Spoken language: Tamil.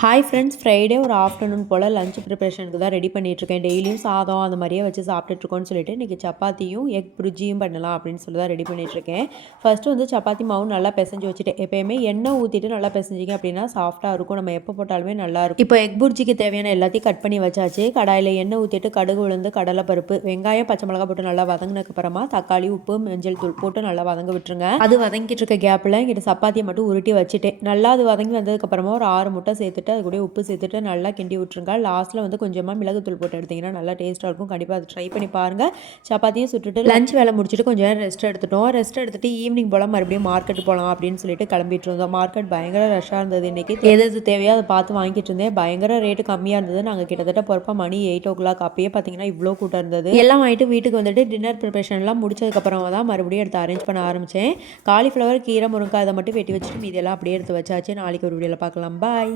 ஹாய் ஃப்ரெண்ட்ஸ், ஃப்ரைடே ஒரு ஆஃப்டர்நூன் போல் லஞ்ச் ப்ரிப்பரேஷனுக்கு தான் ரெடி பண்ணிகிட்ருக்கேன். டெய்லியும் சாதம் அந்த மாதிரியே வச்சு சாப்பிட்டுட்ருக்கோன்னு சொல்லிட்டு இன்றைக்கி சப்பாத்தியும் எக் புரிஜியும் பண்ணலாம் அப்படின்னு சொல்லி தான் ரெடி பண்ணிகிட்ருக்கேன். ஃபஸ்ட்டு வந்து சப்பாத்தி மாவு நல்லா பிசைஞ்சு வச்சுட்டேன். எப்போயுமே எண்ணெய் ஊற்றிட்டு நல்லா பிசைஞ்சிங்க அப்படின்னா சாஃப்ட்டாக இருக்கும். நம்ம எப்போ போட்டாலுமே நல்லாயிருக்கும். இப்போ எக் புரிஜிக்கு தேவையான எல்லாத்தையும் கட் பண்ணி வச்சாச்சு. கடாயில் எண்ணெய் ஊற்றிட்டு கடுகு உளுந்து கடலைப்பருப்பு வெங்காயம் பச்சை மிளகா போட்டு நல்லா வதங்கினதுக்கப்புறமா தக்காளி உப்பு மஞ்சள் தூள் போட்டு நல்லா வதங்க விட்டுருங்க. அது வதங்கிட்டு இருக்க கேப்பில் இங்கிட்ட சப்பாத்தியை மட்டும் உருட்டி வச்சுட்டேன். நல்லா அது வதங்கி வந்ததுக்கப்புறமா ஒரு 6 முட்டை சேர்த்துட்டு அது கூட உப்பு சேர்த்துட்டு நல்லா கிண்டி விட்டுருங்க. லாஸ்ட்டில் வந்து கொஞ்சமாக மிளகுத்தூள் போட்டு எடுத்திங்கன்னா நல்லா டேஸ்ட்டாக இருக்கும். கண்டிப்பாக அதை ட்ரை பண்ணி பாருங்கள். சப்பாத்தியும் சுட்டுட்டு லஞ்ச் வேலை முடிச்சுட்டு கொஞ்சம் நேரம் ரெஸ்ட் எடுத்துட்டோம். ரெஸ்ட் எடுத்துட்டு ஈவினிங் போல் மறுபடியும் மார்க்கெட் போகலாம் அப்படின்னு சொல்லிட்டு கிளம்பிட்டு இருந்தோம். மார்க்கெட் பயங்கர ரஷ்ஷாக இருந்தது. இன்றைக்கி எது தேவையோ அதை பார்த்து வாங்கிட்டு இருந்தேன். பயங்கர ரேட்டு கம்மியாக இருந்தது. நாங்கள் கிட்டத்தட்ட பொறுப்பாக மணி 8 o'clock அப்பயே பார்த்தீங்கன்னா இவ்வளோ கூட்டம் இருந்தது. எல்லாம் வாங்கிட்டு வீட்டுக்கு வந்துட்டு டின்னர் ப்ரிப்பரேஷன்லாம் முடிச்சதுக்கப்புறமா தான் மறுபடியும் எடுத்து அரேஞ்ச் பண்ண ஆரம்பித்தேன். காலிஃப்ளவர் கீரை முருங்காய் அதை மட்டும் வெட்டி வச்சுட்டு மீதியெல்லாம் அப்படியே எடுத்து வச்சாச்சு. நாளைக்கு ஒரு வீடியோவில் பார்க்கலாம். பாய்.